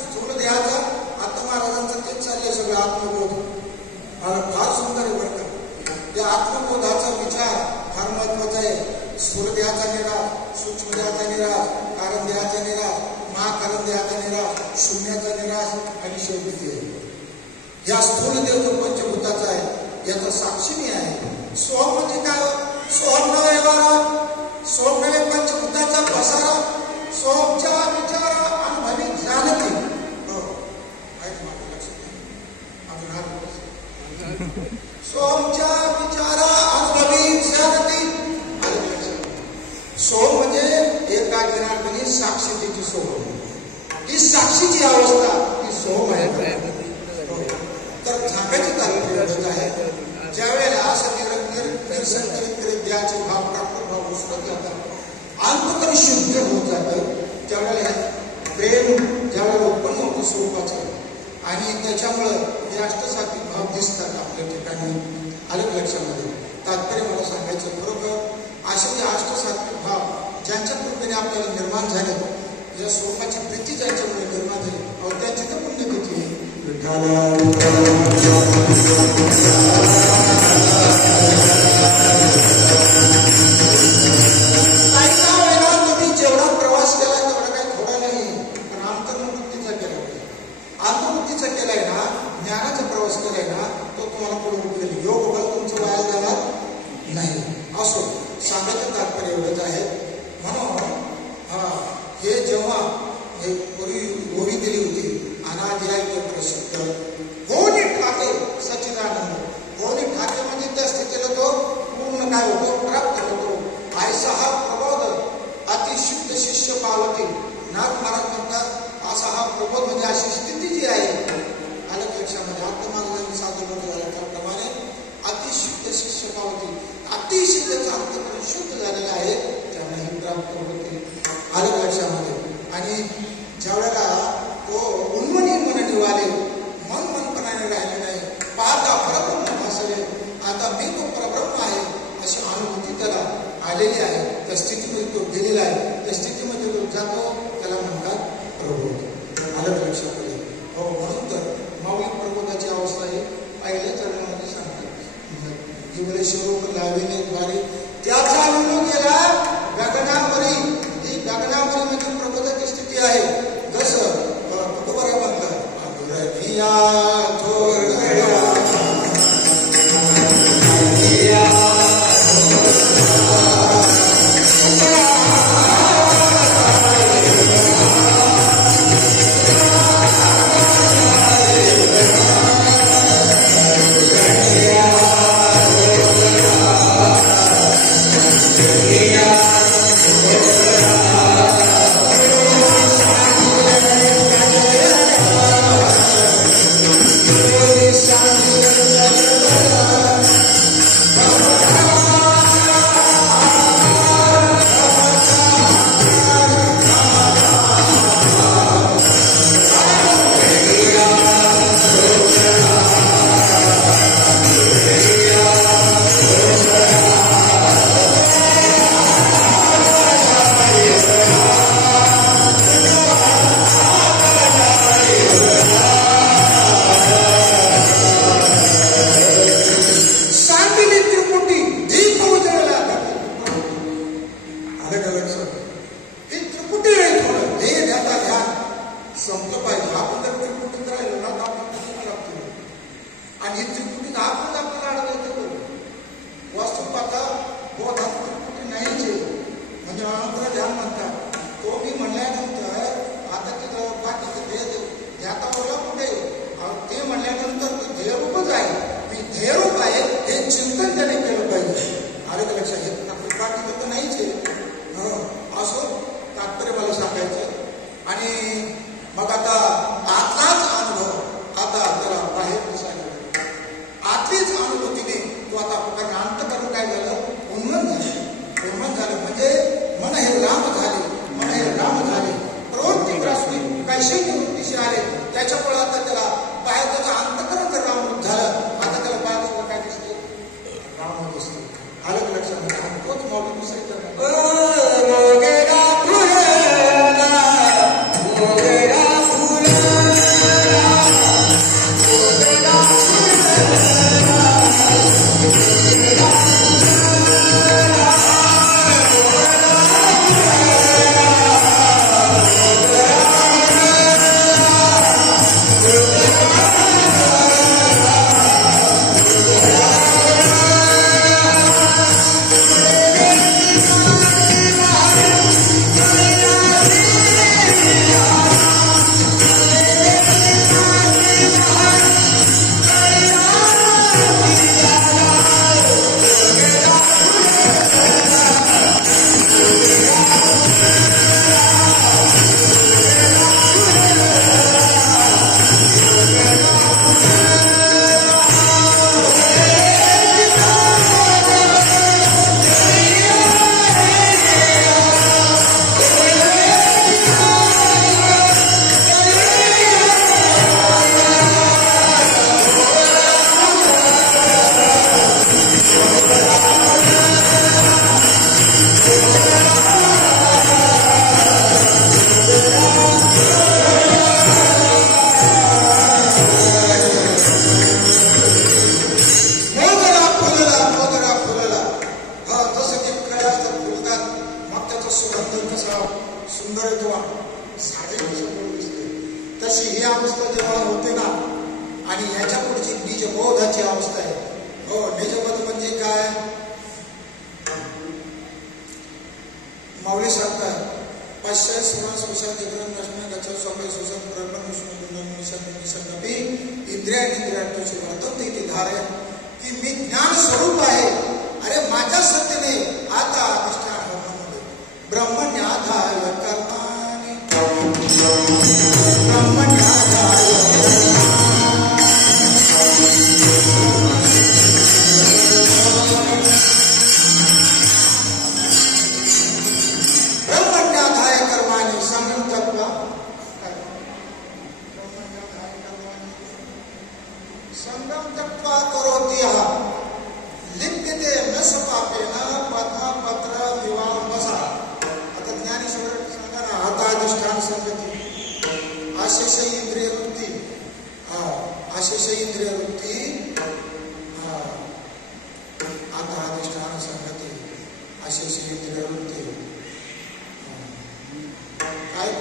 स्थूल देहाचा आता महाराजांचं तेच चाललंय सगळं आत्मबोध. फार सुंदर आहे बरं का. त्या आत्मबोधाचा विचार फार महत्वाचा आहे. स्थूल देहाचा निराश, सूक्ष्म देहाचा निराश, कारण देहाचा निराश, महाकारण देहाचा निराश, शून्याचा निराश आणि शेवटी या स्थूल देह जो पंचभूताचा आहे याचा साक्षी मी आहे. सोहम म्हणजे काय? सोहम नव्हे वारा, सोहम नव्हे पंचभूताचा पसारा, सोहमच्या विचार अनुभवी जाणती. हो आहेत माझ्या लक्षात अजून सोहमच्या विचारा अनुभवी जाणती. सोहम म्हणजे एका जनार्दनी साक्षीची सोहम. ही साक्षीची अवस्था ही सोहम आहे. तर झाकायची तात्पर्य आहे ज्या वेळेला असं निरसंचित द्याचे भाव प्राप्त भाव उसळत जातात, अंतकरी शुद्ध होत जातं, त्यावेळेला प्रेम ज्यावेळेला उत्पन्न होतं स्वरूपाचं आणि त्याच्यामुळं हे अष्टसात्विक भाव दिसतात आपल्या ठिकाणी. आलं लक्षामध्ये. तात्पर्य मला सांगायचं खरोखर असे जे अष्टसात्विक भाव ज्यांच्या कृपेने आपल्याला निर्माण झाले, या स्वरूपाची प्रीती ज्यांच्यामुळे निर्माण झाली, अहो त्यांची तर पुण्यतिथी आहे. तुम्ही जेवढा प्रवास केलाय तेवढा काही थोडा नाही, पण अंतर्मुक्तीचा केला. अंतर्मुक्तीचा केलाय ना, ज्ञानाचा प्रवास केलाय ना, तो तुम्हाला पुढे केली. योग बल तुमचं वाया जाणार नाही. असो सांगायचं तात्पर्य एवढंच आहे. म्हणून हे जेव्हा हे पूर्वी ओवी दिली होती अनादिराय प्रसिद्ध होनी ठाके सच्चिदानंद. होनी ठाके म्हणजे त्या स्थितीला तो पूर्ण काय होतो प्राप्त होतो. ऐसा हा प्रबोध अतिशुद्ध शिष्य पावते. नाथ महाराज म्हणतात असा हा प्रबोध म्हणजे अशी स्थिती जी आहे. आलं लक्षामध्ये आत्ममार्गाने साधन झाला त्याप्रमाणे अतिशुद्ध शिष्य पावते. अतिशुद्ध अंतकरण शुद्ध झालेलं आहे त्यांना ही प्राप्त होते. आलं लक्षामध्ये. आणि ज्या वेळेला तो उन्मनी मन निवाले, मन मनपणाने राहिले नाही, पाहता परब्रह्म भासले, आता मी तो परब्रह्म आहे अशी अनुभूती त्याला आलेली आहे. त्या स्थितीमध्ये तो गेलेला आहे. त्या स्थितीमध्ये तो जातो, त्याला म्हणतात प्रबोध. आलं लक्षात आले. हो म्हणून तर मौलिक प्रबोधाची अवस्था ही पहिल्या चरणामध्ये सांगतात. जीवले स्वरूप लाविले द्वारे त्याचा विनोद गेला गगनावरी. ही गगनावरी मध्ये प्रबोधाची स्थिती आहे. कसं बरोबर म्हणतात आलं लक्षात आणि तोच मौलिक विषय तशी ही अवस्था जेव्हा होते ना आणि याच्या पुढची निजबोधाची अवस्था आहे. हो, निजबोध म्हणजे काय? माऊली सांगतात पाश्चात्य समाज सुशांत जगरण नष्ट गच्छ स्वप्न सुशांत ब्रह्म विष्णू निसंगपी इंद्रियाणींद्रियार्थाची वर्तवते ती धारण की मी ज्ञान स्वरूप आहे. अरे माझ्या सत्तेने आता अधिष्ठान ब्रह्ममध्ये ब्रह्मण्याधाय कर्माणि ब्रह्मण्याधाय ब्रह्मण्याधाय कर्माणि संगम तत्वा संगम तत्वा करोति लिप्यते न सपापेन पद्मपत्र विवामसा. आता ज्ञानेश्वर सांगा ना, आता अधिष्ठान संगती आशेष इंद्रिय वृत्ती आशेष इंद्रिय वृत्ती आता अधिष्ठान संगती आशेष इंद्रिय वृत्ती काय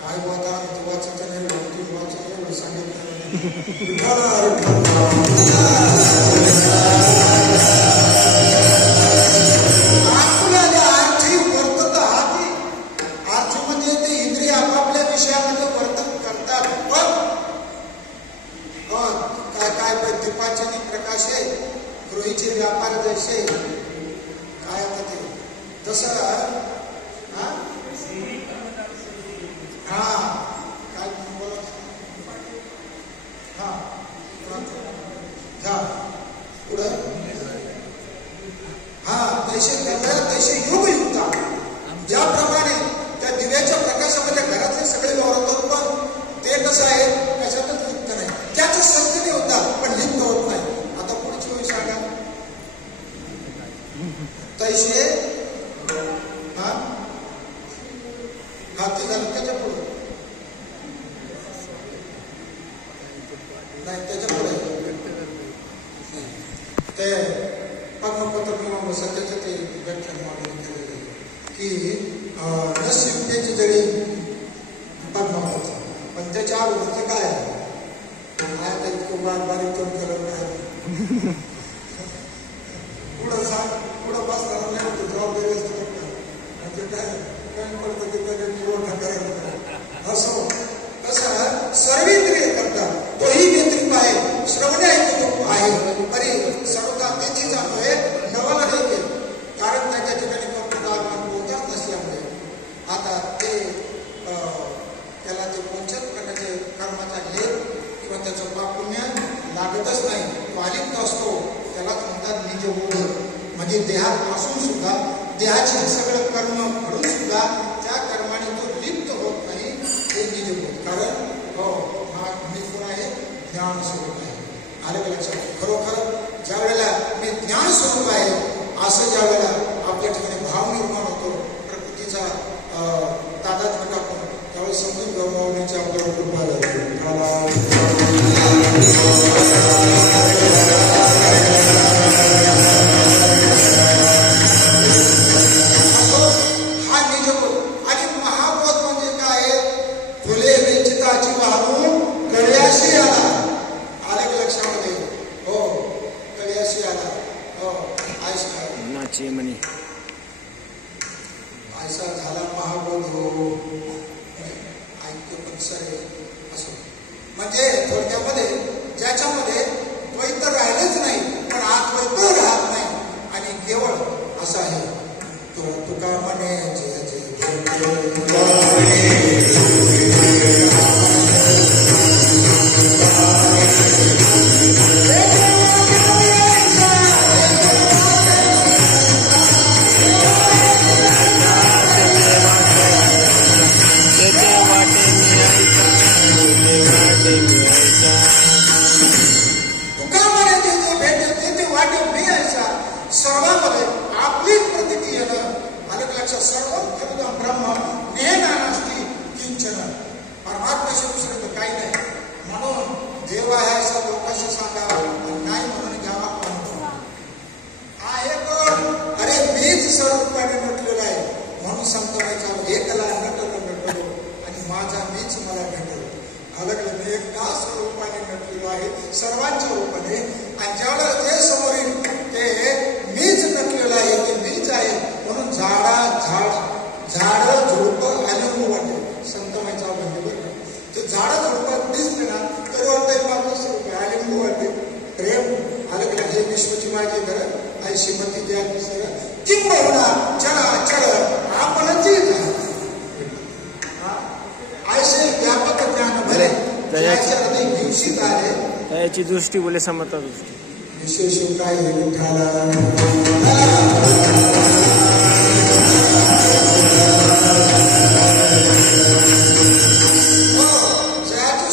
काय वाचा वाचायचं नाही वृत्ती वाचायचं सांगितलं गृहीचे व्यापार जैसे काय आता ते तसं काय बोला पुढं तैसे योगयुक्ता ज्याप्रमाणे त्या दिव्याच्या प्रकाशामध्ये घरातले सगळे वावरतात पण ते कसं आहे कशातच लिप्त नाही. त्याचं सत्य होतात पण लिप्त होत नाही. आता पुढची वेळ सांगा तैसे ते झालं त्याच्या पुढे नाही त्याच्या पुढे ते पद्मपत्र किंवा सत्याचं ते व्याख्यान मांडून केलेलं की नशिबतेची जरी पद्मपत्र पण त्याच्या अगोदरचं काय आहे आता इतकं बारीक करून केलं काय पुढं सांग पुढं बसणार नाही होतं जबाबदारी असते म्हणजे काय काय पडतं की त्याने पुरवठा करायला असं कसं सर्वेंद्रिय करतात तोही व्यतिरिक्त आहे श्रवणे आहे तरी सर्वता तेथी जातोय नवाला नाही कारण त्याच्या ठिकाणी पोहोचत नसल्यामुळे आता ते त्याला ते पोचत प्रकारचे कर्माचा लेप किंवा त्याचं पाप पुण्य लागतच नाही. तो अलिप्त असतो. त्यालाच म्हणतात निजबोध. म्हणजे देहात असून सुद्धा देहाचे सगळं कर्म घडून सुद्धा त्या कर्माने तो लिप्त होत नाही. ते निजबोध. कारण हो हा मी कोण आहे? ज्ञान स्वरूप आहे. आलं का लक्षात? खरोखर ज्या वेळेला मी ज्ञान स्वरूप नाचे म्हणे ऐसा झाला महाबोधो ऐक्य पण सरे असो. म्हणजे थोडक्यामध्ये ज्याच्यामध्ये द्वैत राहिलेच नाही पण अद्वैत राहत नाही आणि केवळ असं आहे तो तुका म्हणे जय सर्वांमध्ये आपलीच प्रतिती येणं. अलग लक्षात सर्व खरुदम ब्रह्म नेहना नास्ती किंचन. परमात्म्याशी दुसरं तर काही नाही. म्हणून देव आहे असं लोकांशी सांगावं नाही म्हणून घ्यावा म्हणतो. आहे कोण? अरे मीच स्वरूपाने नटलेला आहे म्हणून सांगतो व्हायचा एकला नटलो आणि माझा मीच मला भेटलो. अलग मी एकदा स्वरूपाने नटलेलो आहे सर्वांच्या रूपाने आणि ज्यावेळेला जे समोर येईल ते मीच नटलेलं आहे ते मीच आहे म्हणून झाड झुडप आलिंबू वाटे संत व्हायचा म्हणजे ते झाड झुडप दिसले ना तर वाटतंय माझं स्वरूप आहे आलिंबू वाटे प्रेम अलग हे विश्वची माझी घर आई श्रीमती द्या किंबहुना चला चल आपणच ऐसे व्यापक ज्ञान भरे हृदय दिवशीत आले त्याची दृष्टी बोले समता दृष्टी विशेष काय जयाची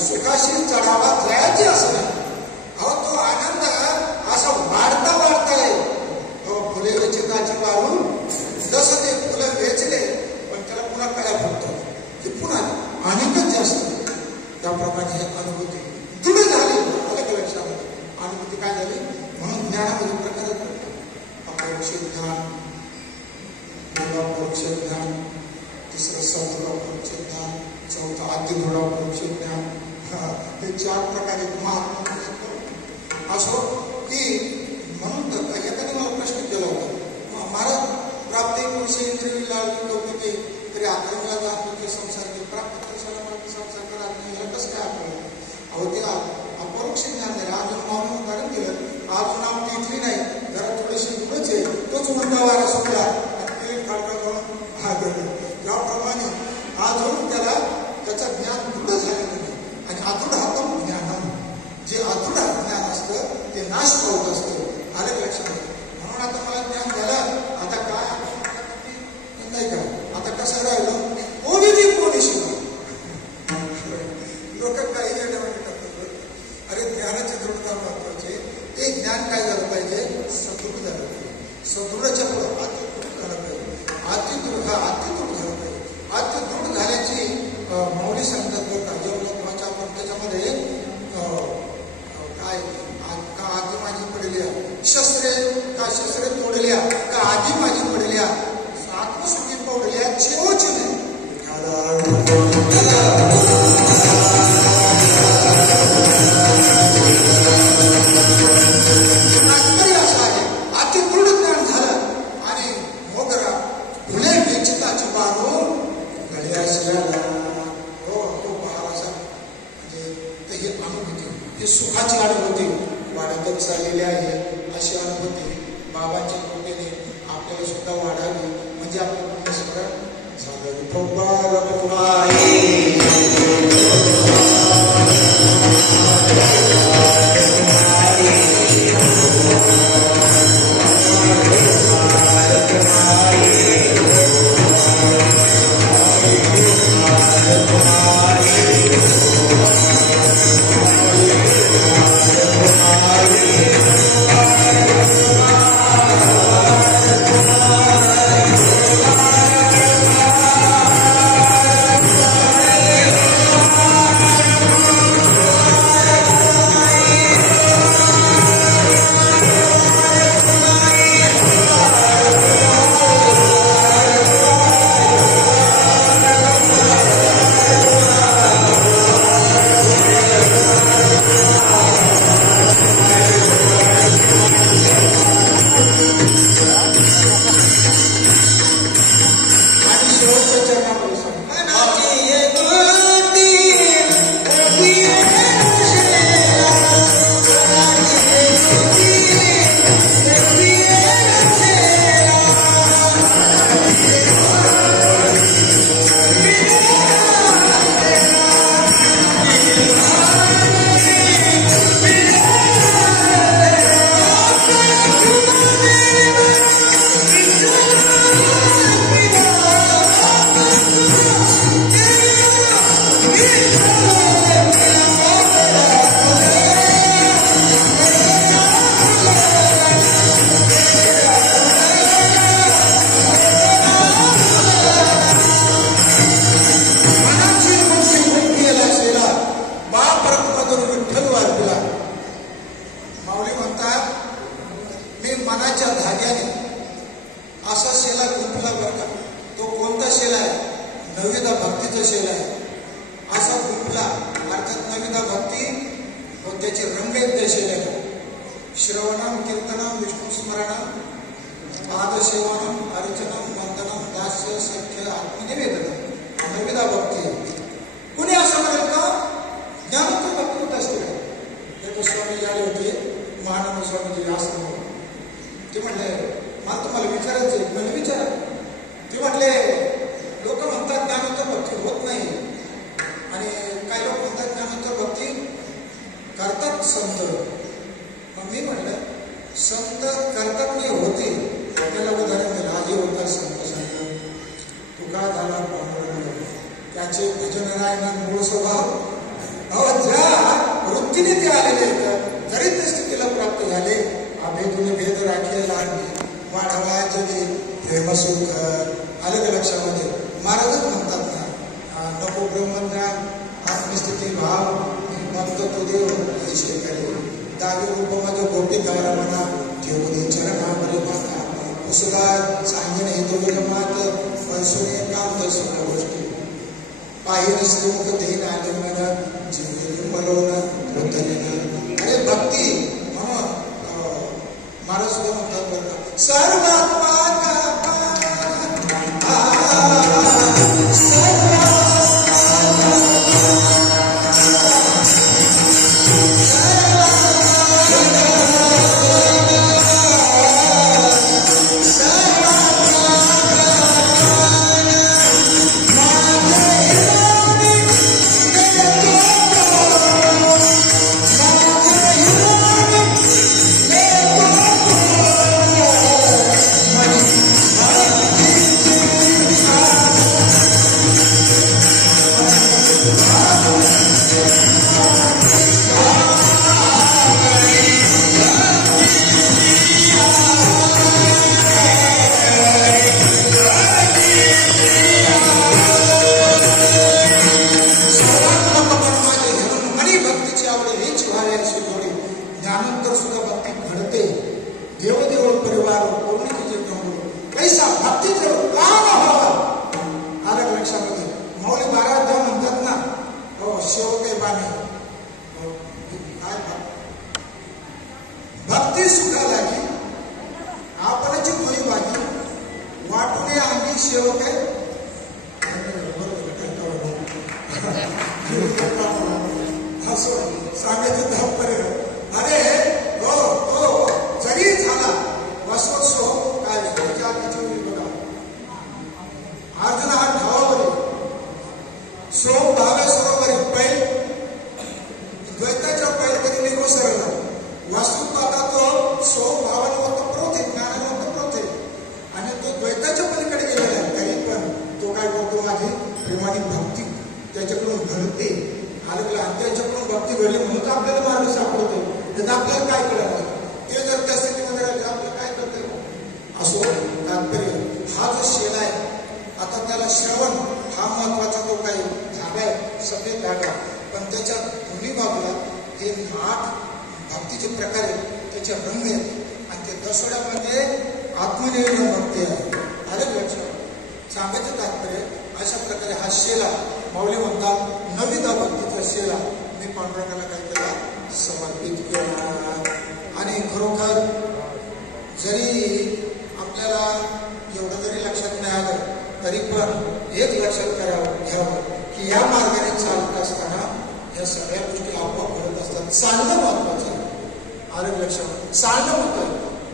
सुखाशी चढावा जयाची असं नाही. अहो तो आनंद असा वाढता वाढताय. फुले वेचिताची वाढून जसं ते फुलं वेचले पण त्याला पुन्हा कळ्या फुटतात ते पुन्हा अनेकच जास्त त्याप्रमाणे हे अनुभूती दृढ झाली. अलग लक्षामध्ये अनुभूती काय झाली म्हणून ज्ञानामध्ये प्रकारच पडतात. अपरोक्ष ज्ञान, परोक्ष ज्ञान, तिसरं सौथं अपरोक्ष ज्ञान, चौथं आद्यधोड अपरोक्ष ज्ञान. हे 4 प्रकारे महात्मा असो की म्हणून एखाद्याने मला प्रश्न केला होता महाराज प्राप्त पुरुषे इंद्रिय लावली तरी आक्रमला जातो ते संसार के प्राप्त पुरुषाला संसार करत नाही याला कसं काय आपल्याला. अहो ते अपरोक्ष ज्ञान झालं. अजून मानून उदाहरण दिलं अजून आप टिकली नाही जरा थोडीशी गुणच आहे तोच उलटा वारा सुटला आणि फाटका करून याप्रमाणे अजून त्याला त्याचं ज्ञान दृढ झालेलं नाही. आणि अदृढातम ज्ञान जे अदृढ ज्ञान असतं ते नाश पावत असतं. अलग लक्षात म्हणून आता मला ज्ञान झालं आता काय नाही का आता कसं राहिलं कोणी कोणी शिकवलं लोक काही करतात. अरे ज्ञानाची दृढता महत्वाची. ते ज्ञान काय झालं पाहिजे सदृढ झालं पाहिजे. सदृढच्या पुढं अतिदृढ झालं पाहिजे. अतिदृढ झालं पाहिजे. अतिदृढ झाल्याची माऊली सांगतात बरं का जेव्हा आपण त्याच्यामध्ये काय का आधी माझी पडल्या शस्त्रे का शस्त्रे तोडल्या का आधी माझी पडल्या आत्मसुखी पडल्या चिवच नाही. असं आहे अतिदृढ ज्ञान झालं आणि मोगरा फुले वेचिताची बांधून गळ्या शिराला हो तो पहाराचा म्हणजे हे अनुभूती ही सुखाची अनुभूती वाढतच चाललेली आहे. अशी अनुभूती बाबांच्या कृपेने आपल्याला सुद्धा वाढावी म्हणजे आपलं पुण्यस्मरण झालं.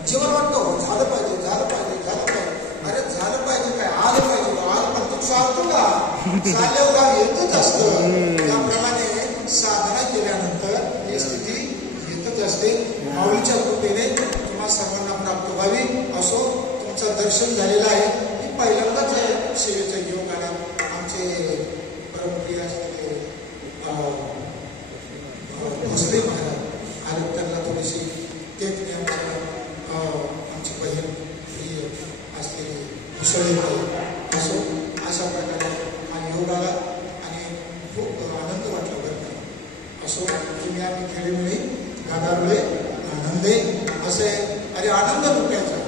जीवन चालेगाव येतच असतं. त्याप्रमाणे साधना केल्यानंतर ही स्थिती येतच असते. माऊलीच्या कृपेने तुम्हा सर्वांना प्राप्त व्हावी असो. तुमचं दर्शन झालेलं आहे. मी पहिल्यांदाच सेवेचा योग आला. आमचे परमप्रिय असलेले भोसले महाराज आणि त्यांना थोडीशी तेच आमची बहीण ही असलेली मुसळी असो. अशा प्रकारे हा योग आला आणि खूप आनंद वाटला बरं का. असो तुम्ही आम्ही खेळीमुळे गाडारुळे आनंदे असे अरे आनंद लुटायचा.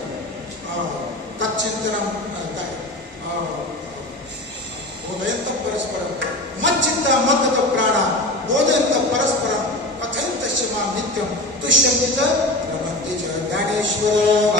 तच्चिंतनम काय बोधयंत परस्परम मच्चिंता मत प्राणा बोधयंत परस्परम कथयंत शिमा नित्यम तुष्यंत प्रबंधीच ज्ञानेश्वर